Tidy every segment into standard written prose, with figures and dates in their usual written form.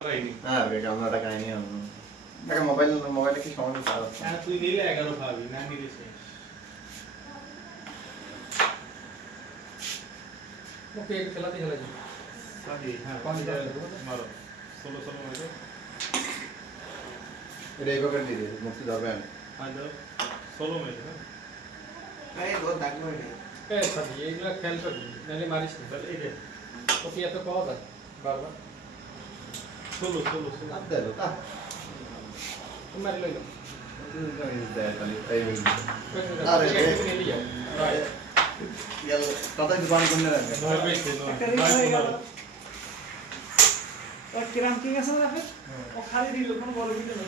হ্যাঁ ক্যামেরাটা কাহিনী দেখো মোবাইলে কি সমস্যা চার্জ হচ্ছে হ্যাঁ তুই নিলে 11 পাবি না নিলে শেষ ওকে খেলাতে খেলা যাবে সাদি হ্যাঁ মারো সোলো মারো এটা এইভাবে দিয়ে দিই মুক্তি যাবে না হ্যাঁ দাও সোলো মেরে হ্যাঁ এই গো দাগলো রে এই সাদি এইগুলা খেল করবি নালে মারিস না তাহলে এই যে ওকে এত পাওয়া যায় বারবার সোলো আপ দে তো তা তুমি মারি লইলো আরে লিয়া ইয়াল তাই দোকান করনে রাখবে নয় বেশি একটা নয় রিং হয়ে গেল 15 ও কিরাম কি আছে না রাফে ও খালি দিল কোন বল দিতে না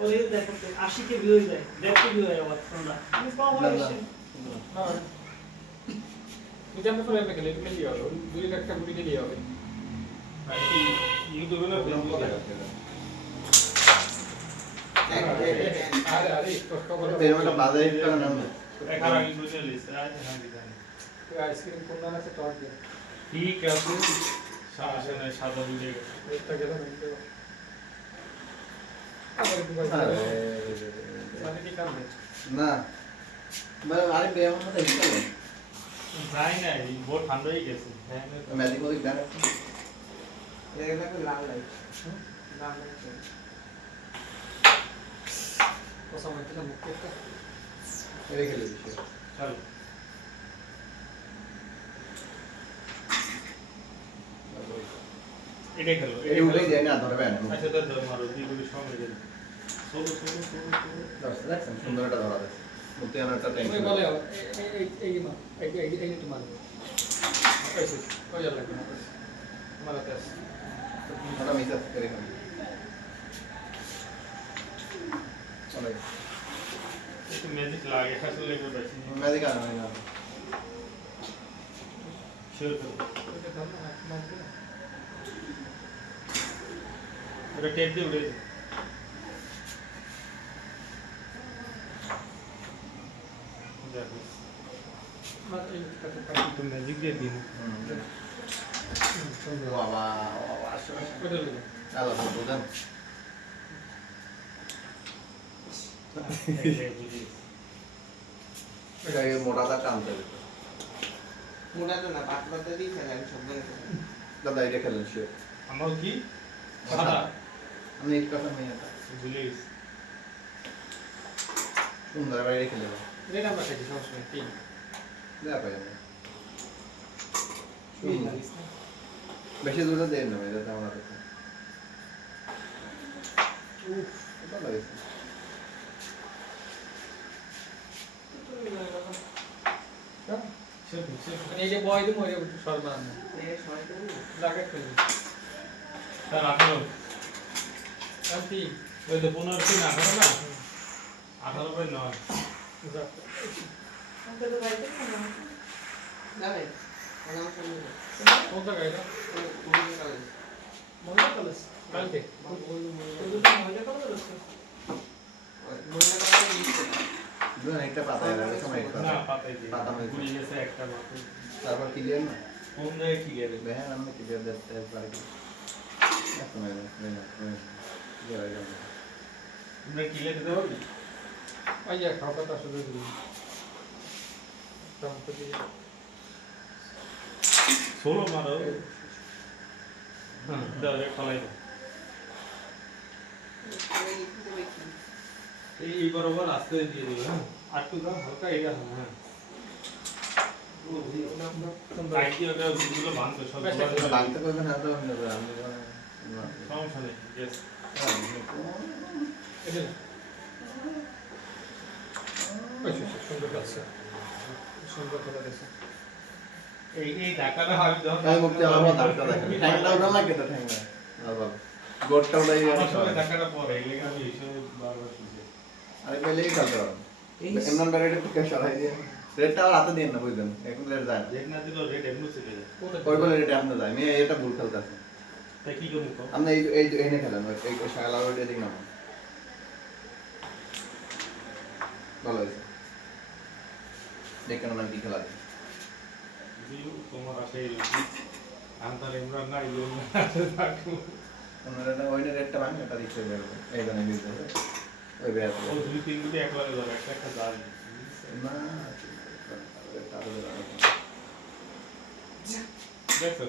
ও এই দেখো 80 কে ভিউ যায় দেখতে ভিউ হয় আবার তোমরা তুমি পাও বলে বেশি না তুই জানতে পারবে না খেলে তুমি লিয়া হবে দুই একটা গুটি দিয়ে লিয়া হবে ইউটিউবে না ফেসবুকে আরে কষ্ট করে পেমেন্টটা বাজারে টাকা নাম এখানে আমি বুঝে লিস আজ হ্যাঁ জানি তুই আইসক্রিম কোন দানা আছে টক দিয়ে ঠিক আছে সমস্যা নাই সাদা বুঝে গেছে এটা গেল না আবার একটু ভাই আরে মানে কি কাম নেই না মানে আরে বেয়ার মধ্যে হিসাব যাই না এই বোর্ড ঠান্ডা হয়ে গেছে হ্যাঁ ম্যাজিক মধ্যে গান এটা কো লাল লাইট লাল লাইট ও সময় থেকে মুক্তি একটা এটা খেলে দিছি চল এটা খেলো এই উঠে যায় না ধরবে না আচ্ছা দাও মারো দুই সময় গেল সোলো দেখছেন সুন্দর একটা ধরা আছে মুক্তি আনারটা তুমি টেনশন বলে এই মা এই তোমার কইছিস কই যাবে না তোমার কাছে ওটা মিস করে খাবি চলে একটু ম্যাজিক লাগে আসলে এগুলো বেশি ম্যাজিক আর না শেয়ার করো ওকে ধর না মারতে না এটা টেপ দিয়ে উড়ে যায় দেখো মার এই কাটা তো ম্যাজিক দিয়ে দিন বাবা বাবা আসলে ওটা লইলো আলো বুঝেন এটা এই মোটাটা টানতে হবে মোটা তো না পাতলাতে দিয়ে খেলা আমি সব জায়গায় দাদা এটা খেলেন সে আমার কি সাদা আমি এক কথা নিয়ে এটা ভুলে গেছি সুন্দর বাইরে খেলে এটা আমরা খাইছি সমস্যা নেই তিন দেয়া পাই না তিন লাগিস না বেশি দূরে দেন না এটা আমার কাছে উফ ভালো লাগছে এই যে বয় দিমু এটা সরমান এই সময় তো লাগে কইলি তার 18 শান্তি ওই তো 15 দিন 18 না 18 বাই 9 যা আমাকে তো বাইতে না যাবে আমার সামনে কোন জায়গায় এটা মনে কালে মনে কলেজ কালকে মনে কালে দুজন একটা পাতা এর সময় একটা না পাতাই দিই পাতা হয়ে ঘুরে গেছে একটা মাত্র তারপর ক্লিয়ার না কোন জায়গায় কি গেলে দেখেন আমি ক্লিয়ার দেখতে পারি একটা মেরে ক্লিয়ার হয়ে যাবে তোমরা কি লেখতে পারবে আইয়া খাওয়া কথা শুরু দিই তখন তো দিয়ে সোলো মারো হ্যাঁ দাও রে ফলাই দাও এই বরাবর আস্তে দিয়ে দিবে হ্যাঁ আর একটু দাও হালকা এটা হ্যাঁ টাইট দিয়ে ওটা গুলো ভাঙতে সব বাংলা করবেন না তো আমি সমস্যা নেই ইয়েস এটা ওই সুন্দর লাগছে সুন্দর করে দিয়েছে এই ঢাকাটা আমি যখন আমি মুক্তি আমার দাঁড়টা দেখেন ঠ্যাংটা ওটা না কেটে ঠ্যাংটা আবার গোটটা ওটাই আমার সঙ্গে ঢাকাটা পরে এই লেগে আমি এইসব বারবার শুনছি আরে পেলেই খেলতে পারবেন এমন ব্যারেটে টিকে সরাই দিয়ে রেডটা আর হাতে দিন না বুঝলেন এখন রেড যায় না রেড না দিলেও রেড এমনি চলে যায় ওই বলে রেড এমন যায় আমি এটা ভুল খেলতে আছে তাই কি করবো কও? আপনি এই এনে খেলেন এই শালা ওটা দিন না ভালো হয়েছে দেখেন না কি খেলা তোমার আসে আমি তার ইমরান না ইমরান ওনারা ওই রেটটা ভাঙ এটা দিতে পারবে এই জন্য দিতে হবে ওই বেয়ার ও দুই তিন গুটি একবারে ধর একটা একটা দাঁড় না তাহলে দেখো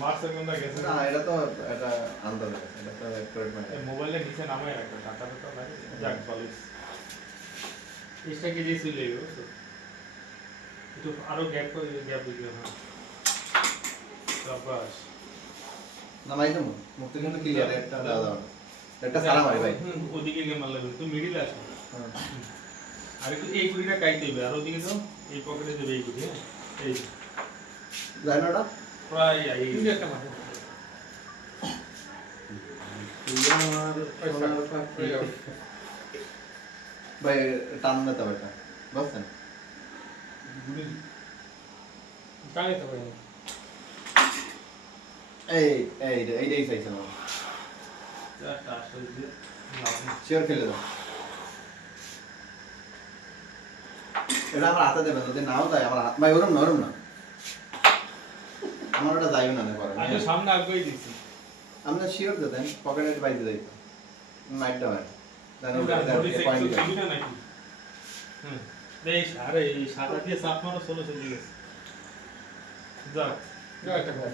মার্কস কোনটা গেছে না এটা তো এটা আলাদা আছে এটা তো একটু মানে এই মোবাইলে নিচে নামায় রাখো টাকাটা তো লাগে যাক পলিশ এটা কি দিয়ে চলে গেল একটু আরো গ্যাপ দিও হ্যাঁ শাবাশ নামাই তো মুক্তি কিন্তু ক্লিয়ার একটা দাও এটা সারা মারি ভাই ওদিকে গিয়ে মারলে তুই মিডিলে আসো হ্যাঁ আর একটু এই কুড়িটা কাইতে হবে আর ওদিকে তো এই পকেটে দেবে এই কুড়ি হ্যাঁ এই জানোটা প্রায় এই তুমি একটা মারো ভাই টান না তো এটা বুঝছেন কানে তো ভাই এইটাই চাইছে না চারটা আসলে দিয়ে শিওর খেলে দাও এটা আমার হাতে দেবেন যদি নাও তাই আমার ভাই ওরম না আমার ওটা যাইও না পরে আচ্ছা সামনে আগেই দিছি আমরা শিওর দেন পকেটে বাইরে যাই মাইটটা ভাই জানো বডি পয়েন্ট সেকশন নাকি হুম দেখ আরে এই সাদা দিয়ে চাপ মারো 16 চলে গেছে যাক যাও একটা ভাই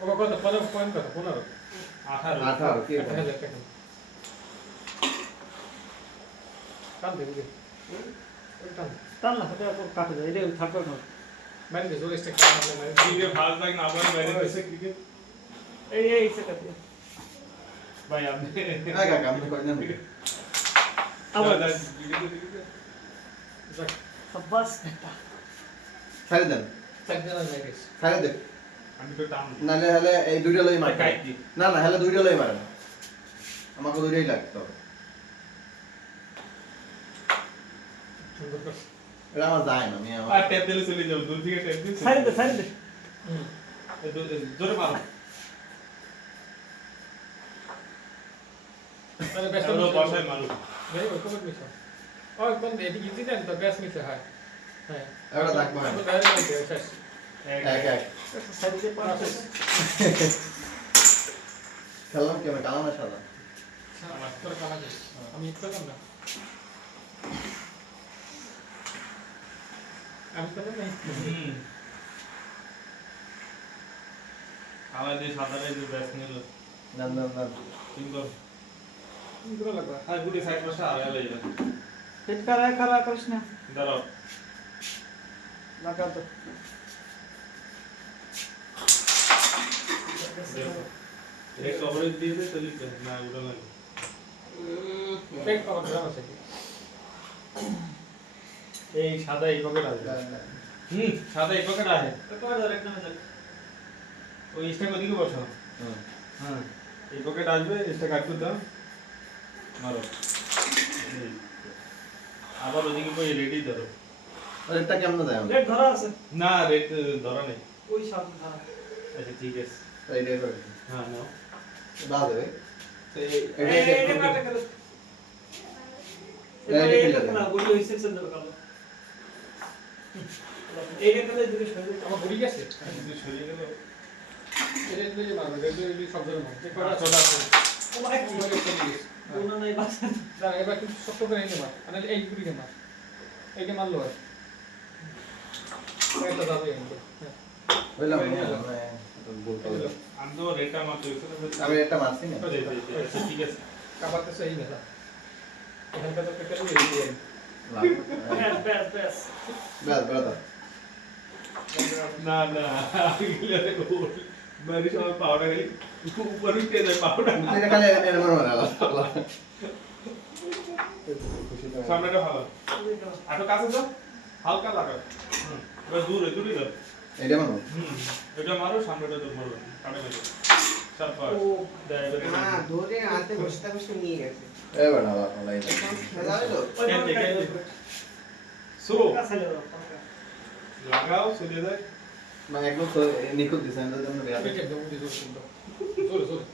ও কত পয়েন্ট কত 15 18 কি 1000 টাকা কাম দেবে ওই টান টান না এটা কাটে যায় এটা থাকবে না মানে যে জোরে স্টেক কাটলে মানে ক্রিকেট ভালো লাগে না আবার বাইরে গেছে ক্রিকেট এই সেটাতে ভাই আপনি হ্যাঁ কাকা আমি কই না আবার যাক সাব্বাস বেটা ছাড়ে দেন চাক দেন লাইগেস ছাড়ে দেন আমি তো টান নালে হলে এই দুইটা লই মার কাই দি না হলে দুইটা লই মারেন আমাকে দুইটাই লাগতো সুন্দর করে এটা আমার যায় না আমি আর আমার ট্যাপ দিলে চলে যাবে দূর থেকে ট্যাপ দিলে সাইড দে হুম জোরে মারো তাহলে বেশ তাহলে বসায় মারো ভাই ওই কত মিশা ওই কোন এটি ইজি দেন তো বেশ মিশা হয় হ্যাঁ এটা দেখবো না বাইরে বাইরে শেষ এক সাইড দিয়ে পাস খেললাম কি আমি কালাম না সাদা আমার তোর কালা দে আমি একটু কম না আমি তো নাই হুম আমার যে সাদারে যে ব্যাস নিল না তিন কর পুরো লাগবা আর গুটি সাইড বসে আর এলে যাবে পেট খারাপ করিস না দাঁড়াও লাগা তো এই কভারেজ দিয়ে দে তাহলে না ওটা লাগে পেট কভার করা আছে এই সাদা এই পকেট আছে সাদা এই পকেট আছে কভার ধরে একটা না ওই স্টেক ওদিকে বসো হ্যাঁ এই পকেট আসবে স্টেক কাটতে দাও মারো এই। আবার ওদিকে কই রেডি ধরো এটা কেমন দেয় আমি রেড ধরা আছে না রেড ধরা নেই ওই সামনে ধরা আচ্ছা ঠিক আছে এইটাই করে হ্যাঁ নাও দাও দেবে তো এই এটা কাটা গেল এটা না বলি হইছে সেন্টার কালো এইটা কালে জিনিস হয়ে যায় আমার ঘুরি গেছে যদি সরিয়ে গেল এটা দিলে মারবে রেগুলারলি সব ধরে মারবে যে করা আছে ছোটা আছে ও ভাই কি ওই একটা জিনিস কোন নাই বাসা দাঁড়া এবার কিন্তু শক্ত করে নিয়ে মার মানে এই ঘুরিকে মার এইকে মারলো আর এটা যাবে কিন্তু বুঝলাম আমি তো রেডটা মারতে আমি একটা মারছি না আচ্ছা ঠিক আছে কাপাতে সেই মেলা এখানকার তো পেটে এই ব্যাস ব্যাস ব্রাদার না না আগে দেখো মেরি সব পাউডার গেলি ऊपर उठते যায় পাউডার এটা খালি এর মনে হয় আল্লাহ সামনেটা ভালো আটো কাছে যাও হালকা লাগাও এবার দূরে দূরে যাও এটা মানো এটা মারো সামনেটা দূর মারো কাটে মেরে শাবাশ ও দাও না ধরে হাতে বসতে বসতে নিয়ে গেছে এবার না আল্লাহ এটা খেলা হলো সো কাছে দাও লাগাও চলে যায় না একদম তো নিখুঁত ডিজাইন এর জন্য বেয়া পেটে দম দিয়ে জোরে জোরে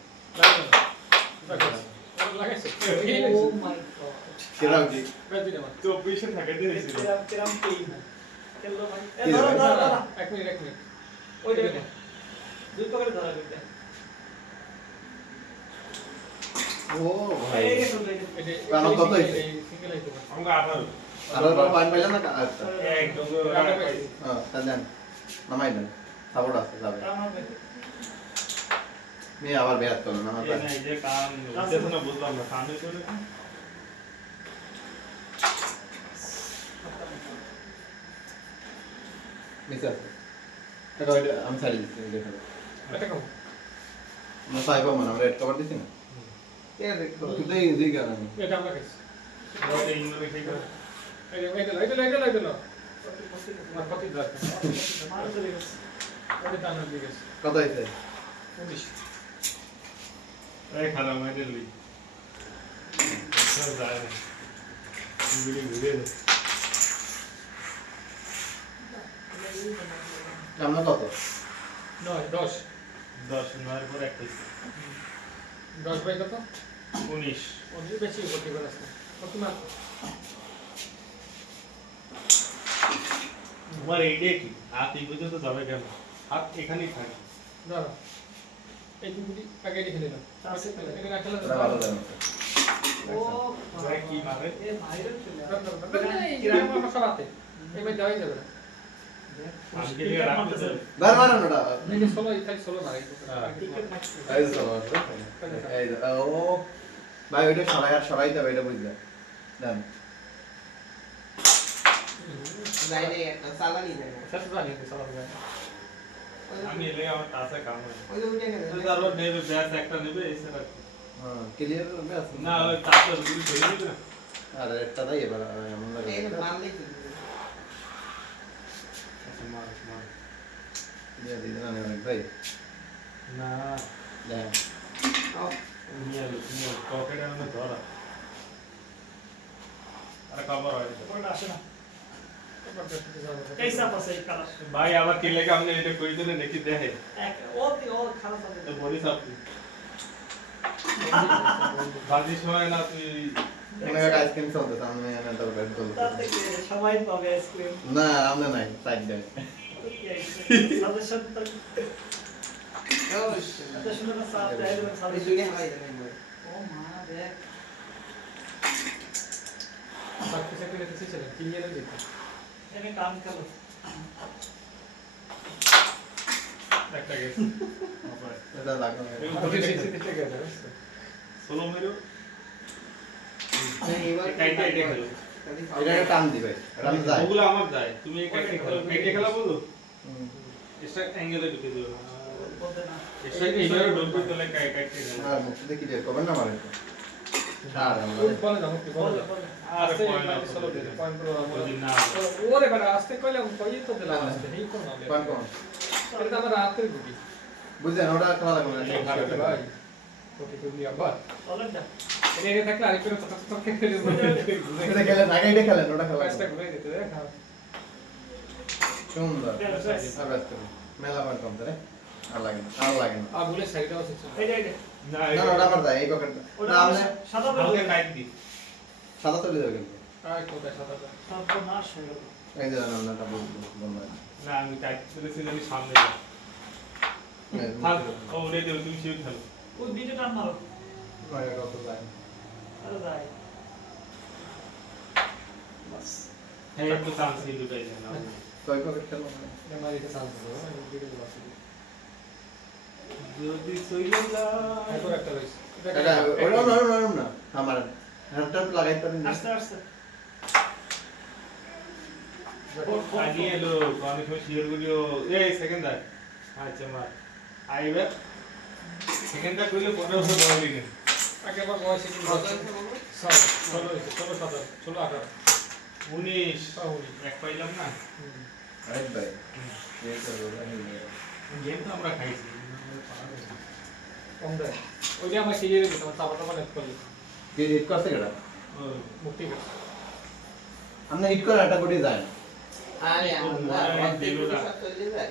লাগাইছে ও মাই গড কিরাম কি বেশ দিন আমার 24 থাকে দিয়েছিল কিরাম কি কেলো ভাই এ ধরো এক মিনিট ওই দেখো দুই পকেটে ধরা দিতে ও ভাই এই গেছে ওই যে। আমার কত হয়েছে? সিঙ্গেল আইতে পারে আমাকে 18 আর ওর পয়েন্ট পাইলাম না আচ্ছা একদম হ্যাঁ তাহলে দেন নামাই দেন সাপোর্ট আছে যাবে আমার ভাই। মেয়ে আবার বেয়াত করলেন আমার এই না এই যে কাম উঠতেছে না বুঝলাম না কামে করে মিস আছে এটা ওইটা আমি ছাড়ি দিচ্ছি দেখো এটা কম আমরা সাইব মানে আমরা রেড কভার দিছি না কে দেখো তুই তো ইজি গান আমি এটা আমরা খাইছি বলতে ইংলিশে ঠিক করে এটা আমার কত দরকার আমার চলে গেছে। এটা টানার দিকে আছে কত হইছে 19 এই খালা মেরে লি সব যায় ঘুরে ঘুরে আমরা কত 9 10 10 9 পর একটা 10 বাই কত 19 ওদের বেশি করতে পারে আছে কত মাত্র তোমার এইটা কি হাত এই পর্যন্ত যাবে কেন হাত এখানেই থাকে ধরো এই দুটি আগে লিখে নিলাম এটা রাখলে এটা ভালো দেন ও ভাই কি মারে এ ভাইরাল চলে আমার সব হাতে এবার দেওয়াই যাবে না আমি কি লিখে রাখতে চাই বার মারেন ওটা নাকি সলো ইতালি সলো না টিকেট মারছে। এই যে চলো এই যে ও ভাই ওইটা সরাই যাবে এটা বুঝলেন দেন যাই নাই একটা চালানি যায় না সেটা জানি তো সলো না আমি এলে আমার টাসে কাম হয় ওই যে উঠে গেছে তুই তারও নেবে ব্যাস একটা নেবে এসে রাখো হ্যাঁ ক্লিয়ার হবে আছে না ওই টাসে গুলি ধরে দিবে না আর একটা দাই এবার এমন লাগে এই মারলেই তো আচ্ছা মার মার দিয়ে দিই না অনেক ভাই না দেন নিয়ে পকেটে আমি ধরা আরে কভার হয় ওটা আসে না। এই সাপ আছে এই কালার। ভাই আবার কি লেগে আপনি এটা কই দিলে নাকি দেখে এক ও খারাপ হবে। তো বলিস আপনি বাজির সময় না তুই অনেক আইসক্রিম চলতে আমি এনে তো বের করব তার থেকে সবাই পাবে আইসক্রিম। না আমরা নাই সাইড দেন সাজেশন তো ওই সাজেশন না সাপ দেয় দেবেন এই সাজেশন। দুইটা হালাই দেন ও মা দেখ। সব কিছু করে কিছু ছিল ক্লিয়ার হয়ে যেত এনে কাম খেলো। একটা গেস এটা লাগবে সোলো মেরো এইবার কাইটে কাইটে খেলো এটা টান দি ভাই টান যায় ওগুলো আমার যায় তুমি কাইটে খেলো কাইটে খেলা বলো এক্সট্রা অ্যাঙ্গেলে ঢুকে দিও বলতে না। এক্সট্রা এইভাবে ঢুকবে তাহলে কাইটে খেলো আর মুখ দেখি যে কবেন না মারে আর বলে দাও কি বলে বলে বলে। আর আস্তে পয়েন্ট বাইরে সলো দে পয়েন্ট করে যদি না ওরে বড় আস্তে কইলে কই তো দিলাম আস্তে এই কোন না কোন কোন এটা আমার রাতের গুটি বুঝছেন ওটা খেলা লাগবে না ভারতে ভাই কোটি কোটি আবার বলেন না। এটা থাকলে আরেকটু তো খেতে দেব এটা খেলেন আগে এটা খেলেন ওটা খেলা কাজটা ঘুরে দিতে দেখ সুন্দর আর ব্যস্ত নেই। মেলা বার কম রে আর লাগে না আর লাগে না আর বলে সাইডে আছে এইটা এইটা। না না ওটা আমার যায় এই পকেটটা ওটা না আমরা সাদা হালকা বলে। কাইট দি সাদা চলে যাবে কিন্তু আর কোটা সাদা সর্বনাশ হয়ে গেল। এই যে রান্নাটা বন্ধ না আমি কাইট করেছি আমি সামনে যাই থাক ও রে দেও তুমি শিও খেলো ওই দিকে টান মারো। হয় কত যায় আরে যাই। হ্যাঁ একটু চান্স নিয়ে দুটাই দেন কয় পকেট খেলো আমার এটা সাজ দাও দিকে দাও যদি সইলা একবার একটা রইছে এটা ওটা না না আমার হাতটা লাগাই পারেন আস্তে আস্তে। আগে এলো অনেক সময় শিওর গুলিও এই সেকেন্ড দাই আচ্ছা মার আইবে সেকেন্ডটা কইলে পরে হবে বলি না আগে বার বয়স কি সব ষোলো ষোলো সাদা 16 18 19 এক পাইলাম না আরে ভাই এই তো গেম তো আমরা খাইছি কম দেয় ওইটা আমার ক্লিয়ার হয়ে গেছে আমার চাপা চাপা নেট করলে কি হিট করছে কেডা মুক্তি গেছে আমরা হিট করে একটা কোটি যায় আরে আমরা সব চলে যায়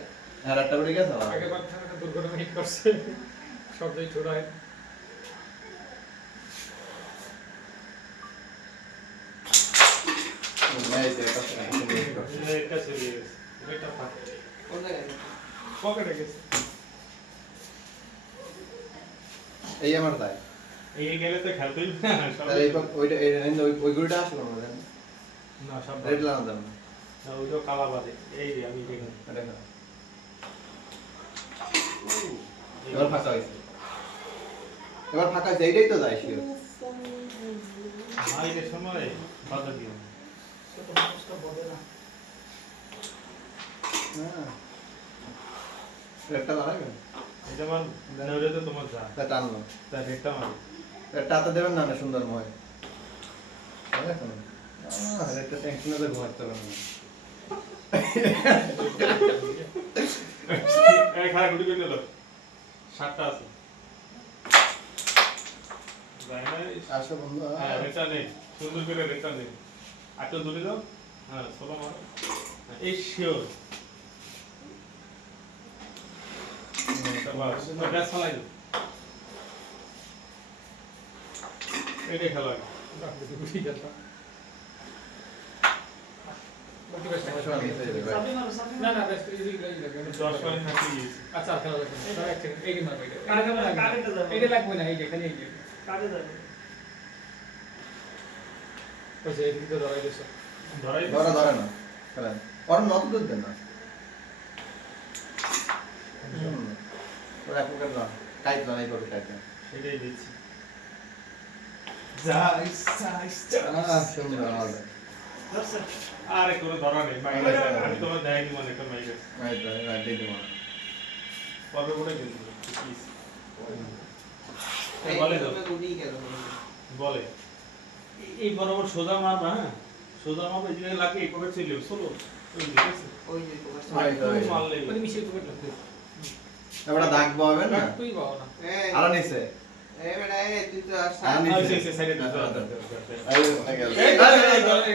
আর একটা কোটি গেছে আগে বার একটা দুর্ঘটনা হিট করছে শব্দই ছড়ায় এই যে এটা এটা সিরিয়াস এটা ফাক কোন জায়গায় পকেটে গেছে এই আমার যায় এই গেলে তো খেলতেই না সব তাহলে এই ওইটা ওই গুড়িটা আসলো না জানেন না সব রেড লাগানো যাবে না না ওইটা কালা বাদে এই যে আমি দেখুন এটা না। এবার ফাঁকা হয়েছে এবার ফাঁকা হয়েছে এইটাই তো যায় শিওর মাইকের সময় বাধা দিও ছোট মানুষটা বলে না হ্যাঁ রেডটা লাগাবেন এটা আমার নইলে তো তোমার যা তা টানলো তা রেটটা মারো রেডটা হাতে দেবেন না সুন্দর ময় দেখুন রেডটা টেনশনে তো ঘুমাতে পারবেন না এই খারাপ গুটি করে নিল 7টা আছে যাই না আসো বন্ধু হ্যাঁ রেটটা নেই সুন্দর করে রেটটা নেই আটটা ধরে দাও হ্যাঁ সোলো মারো এই শিওর বাস ব্যাস ফালাই দাও এইটাই খেলা সময় মিস হয়ে যাবে ভাই। সাবি মারো সাবি না মারো না বেস্ট ইজি লাগে 10 পয়েন্ট থাকি গেছে আচ্ছা খেলা লাগবে না এক সেকেন্ড এই মারবে এটা কারেন্টে যাবে। এটা লাগবে না এই যে খালি এই যে কাটে যাবে ওই যে এদিকে ধরাই দিছো ধরাই ধরা ধরে না খেলেন ওর নত দুধ দেন না ওরা এক প্রকার না টাইট না এই করে টাইট না সেটাই দিচ্ছি সুন্দর আওয়াজ ধরছে আরে কোনো ধরা নেই মাইক আচ্ছা, আছে। আমি তোমার দেখাই দিব না একটা মাইক আছে রাইট রাইট রাইট দিতে পারো পরে কোথায় কিন্তু প্লিজ এই বলে দাও। তুমি গুটি গেল বলে এই বরাবর সোজা মারবা হ্যাঁ সোজা মারবা এই জায়গায় লাগে এই পকেট ছিল সোলো ওই ঠিক আছে ওই যে তোমার Right, right. মারলে মানে মিশিয়ে তো করতে এবারে দাগ পাবেন না তুই বাও না এই আরো নিচে এই বেটা এই তুই তো আর আর নিচে। আচ্ছা আচ্ছা সাইডে দাও এই ওটা গেল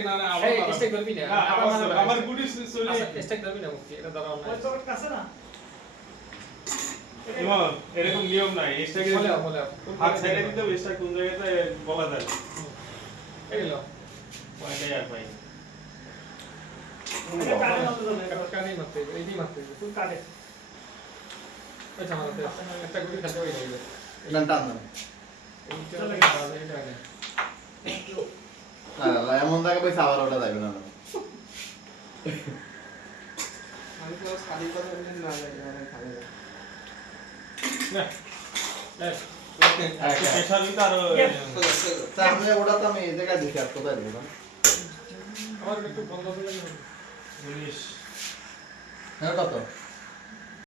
না না আবার এই মারো। স্টেক করবি না না, আমার গুটি চলে আচ্ছা স্টেক করবি না মুক্তি এটা ধরাও না ওই চোখের কাছে না ইমন এরকম নিয়ম নাই এক্সট্রা বলে বলে হাত সাইডে দিতে এক্সট্রা কোন জায়গাতে বলা যায় না। এই লো পয়েন্টে আর পাই এটা কাটে মারতে যাবে কাটা কানে মারতে এই দি মারতে তুই কাটে আচ্ছা মারতে একটা গুলি খেলতে হই যাবে না টান না এই চলে গেল এটা আগে না না এমন জায়গা পয়সা আবার ওটা যাবে না আমি তো শাড়ি কথা বললে না লাগে মানে খাবে না না এই প্রেসার দিতে আর তাহলে ওটা তো আমি এই জায়গায় দিছি আর কোথায় দেব আমার একটু বন্ধ করে 19 হ্যাঁ কত